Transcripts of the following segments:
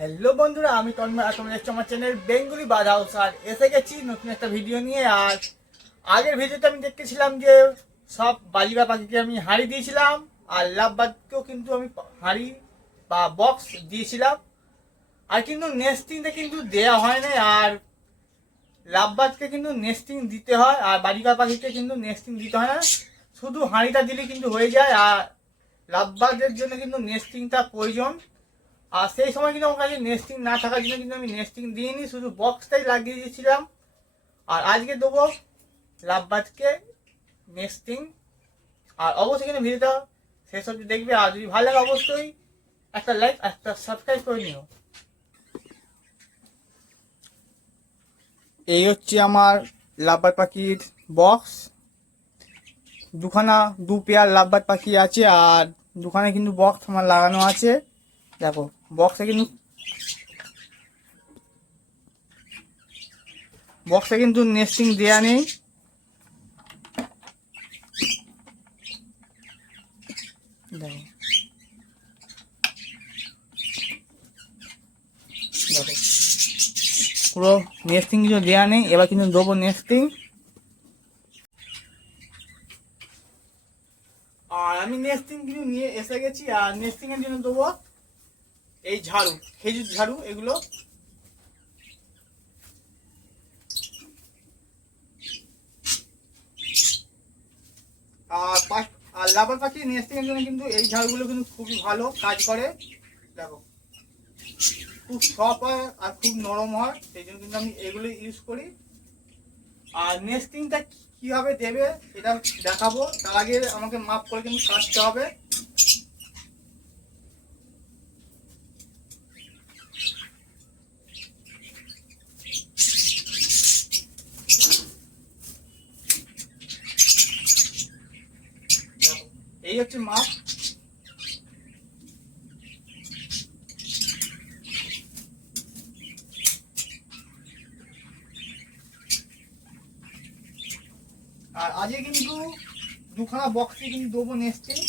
Hello বন্ধুরা, আমি তন্ময় আর তোমরা আমার চ্যানেল বেঙ্গুলি বাদ হাউস আর এসে গেছি নতুন একটা ভিডিও নিয়ে। আর আগের ভিডিওতে আমি দেখতেছিলাম যে সব বাজিবা পাখিকে আমি হাঁড়ি দিয়েছিলাম আর লাভবাদকেও কিন্তু আমি হাঁড়ি বা বক্স দিয়েছিলাম। আর কিন্তু নেস্টিংটা কিন্তু দেয়া হয় না আর লাভবাদকে কিন্তু নেস্টিং দিতে হয় আর বাজিকা পাখিকে কিন্তু নেস্টিং দিতে হয় না। শুধু হাঁড়িটা দিলে কিন্তু হয়ে যায় আর লাভবাদের জন্য কিন্তু নেস্টিংটা প্রয়োজন। আর সেই সময় কিন্তু আমার কাছে নেস্টিং না থাকার জন্য কিন্তু আমি নেস্টিং দিইনি, শুধু বক্সটাই লাগিয়ে দিয়েছিলাম। আর আজকে দেবো লাভবাদকে নেস্টিং আর অবশ্যই কিন্তু ভিডিওটা শেষ অবধি দেখবে, আর যদি ভালো লাগে অবশ্যই একটা লাইক একটা সাবস্ক্রাইব করে নিও। এই হচ্ছে আমার লাভবাদ পাখির বক্স দুখানা, দু পেয়ার লাভবাদ পাখি আছে, আর দুখানে কিন্তু বক্স আমার লাগানো আছে। দেখো। বক্সে কিন্তু বক্সে কিন্তু নেস্টিং দেয়া নেই। দেখো। দেখো। পুরো নেস্টিং কিছু দেওয়া নেই, এবার কিন্তু দেবো নেস্টিং। আর আমি নেস্টিং কিছু নিয়ে এসে গেছি, আর নেস্টিং এর জন্য দেবো এই ঝাড়ু, খেজুর ঝাড়ু, এগুলো আর আর পাখি নেস্টিং এর জন্য কিন্তু এই ঝাড়ুগুলো কিন্তু খুবই ভালো কাজ করে। দেখো, খুব সফট হয় আর খুব নরম হয়, সেই জন্য কিন্তু আমি এগুলো ইউজ করি। আর নেস্টিংটা কীভাবে দেবে এটা দেখাবো। তার আগে আমাকে মাপ করে কিন্তু কাটতে হবে। এই হচ্ছে মাপ। আর আজকে কিন্তু দুখানা বক্সে কিন্তু দেবো নেস্টিং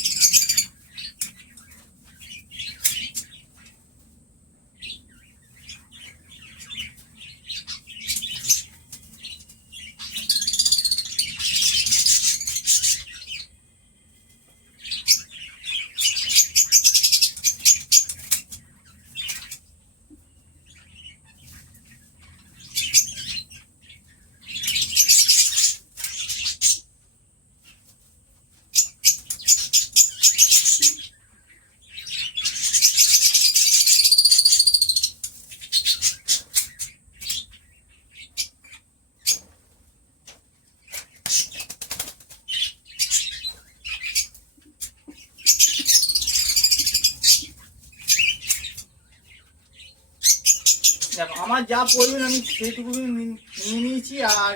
দেখো, আমার যা প্রয়োজন আমি সেইটুকু নিয়ে নিয়েছি আর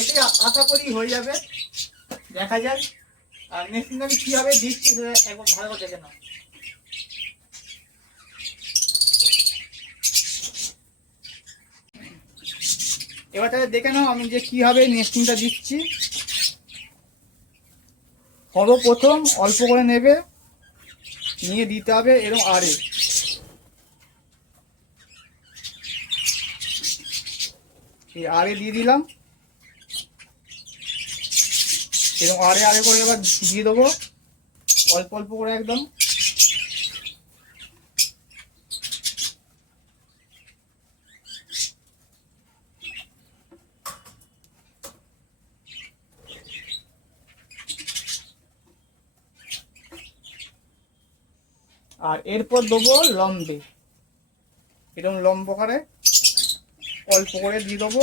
এতে আশা করি হয়ে যাবে। দেখা যাক। আর নেক্সট দিন আমি কীভাবে দিচ্ছি সেটা একবার ভালো করে দেখে নাও। এবার তাহলে দেখে নাও আমি যে কীভাবে নেস্টিংটা দিচ্ছি। সর্বপ্রথম অল্প করে নেবে, নিয়ে দিতে হবে এরকম আরে। এই আরে দিয়ে দিলাম। এরকম আরে আরে করে এবার দিয়ে দেবো। অল্প অল্প করে একদম। আর এরপর দেবো লম্বে। এরকম লম্ব করে। অল্প করে দিয়ে দেবো।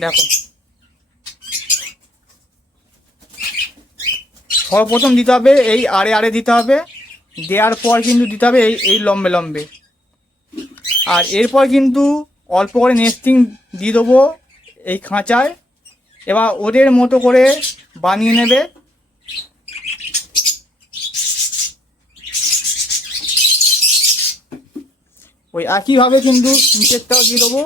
দেখো। সর্বপ্রথম দিতে হবে এই আড়ে আড়ে দিতে হবে। দেওয়ার পর কিন্তু দিতে হবে এই এই লম্বে লম্বে। আর এরপর কিন্তু অল্প করে নেস্টিং দিয়ে দেবো এই খাঁচায়। এবার ওদের মতো করে বানিয়ে নেবে। ওই একইভাবে কিন্তু নিচেরটাও দিয়ে দেবো।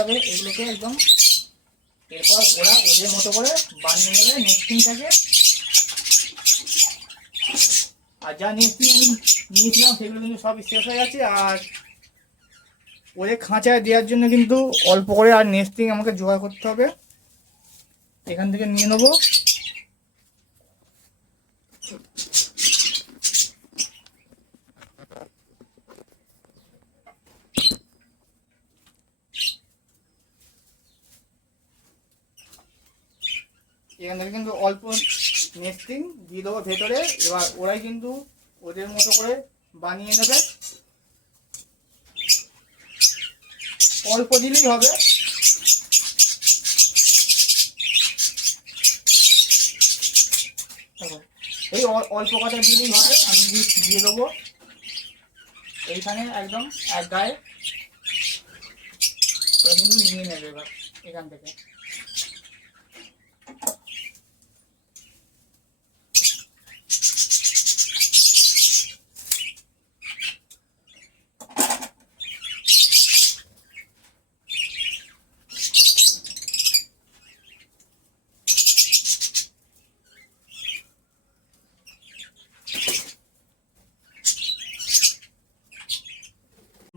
হবে, এগুলোকে একদম এরপর ওরা ওদের মতো করে বানিয়ে নেবে নেক্সটিংটাকে আর যা নেক্সটিং আমি নিয়েছিলাম, সেগুলো কিন্তু সব শেষ হয়ে গেছে। আর ওদের খাঁচায় দেওয়ার জন্য কিন্তু অল্প করে আর নেক্সটিং আমাকে জোগাড় করতে হবে। এখান থেকে নিয়ে নেব। এখান থেকে কিন্তু অল্প নেস্টিং দিয়ে দেবো ভেতরে। এবার ওরাই কিন্তু ওদের মতো করে বানিয়ে নেবে। অল্প দিলেই হবে। এই অল্প কথা দিলেই হবে। আমি দিয়ে দেবো। এইখানে একদম এক গায়ে। কিন্তু নিয়ে নেবে এবার এখান থেকে।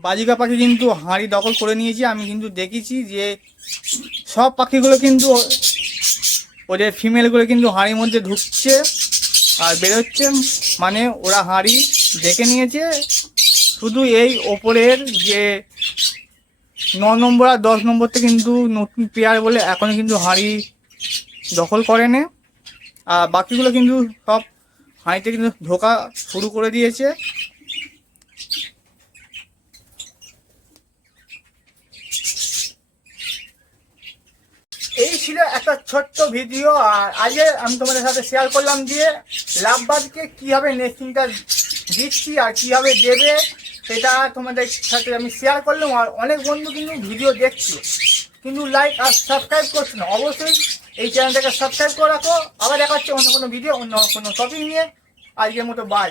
বাজিকা পাখি কিন্তু হাঁড়ি দখল করে নিয়েছি, আমি কিন্তু দেখেছি যে সব পাখিগুলো কিন্তু ওদের ফিমেলগুলো কিন্তু হাঁড়ির মধ্যে ঢুকছে আর বেরোচ্ছে মানে ওরা হাঁড়ি দেখে নিয়েছে। শুধু এই ওপরের যে ন নম্বর আর দশ নম্বরতে কিন্তু নতুন পেয়ার বলে এখনও কিন্তু হাঁড়ি দখল করেনি। আর বাকিগুলো কিন্তু সব হাঁড়িতে কিন্তু ঢোকা শুরু করে দিয়েছে এই ছিল একটা ছোট্ট ভিডিও, আর আজকে আমি তোমাদের সাথে শেয়ার করলাম যে লাভবাদকে কীভাবে নেস্টিংটা দিচ্ছি আর কীভাবে দেবে, সেটা তোমাদের সাথে আমি শেয়ার করলাম, আর অনেক বন্ধু কিন্তু ভিডিও দেখছ। কিন্তু লাইক আর সাবস্ক্রাইব করছ না, অবশ্যই এই চ্যানেলটাকে সাবস্ক্রাইব করে রাখো, আবার দেখা অন্য কোনো ভিডিও অন্য কোনো টপিক নিয়ে। আজকের মতো বাই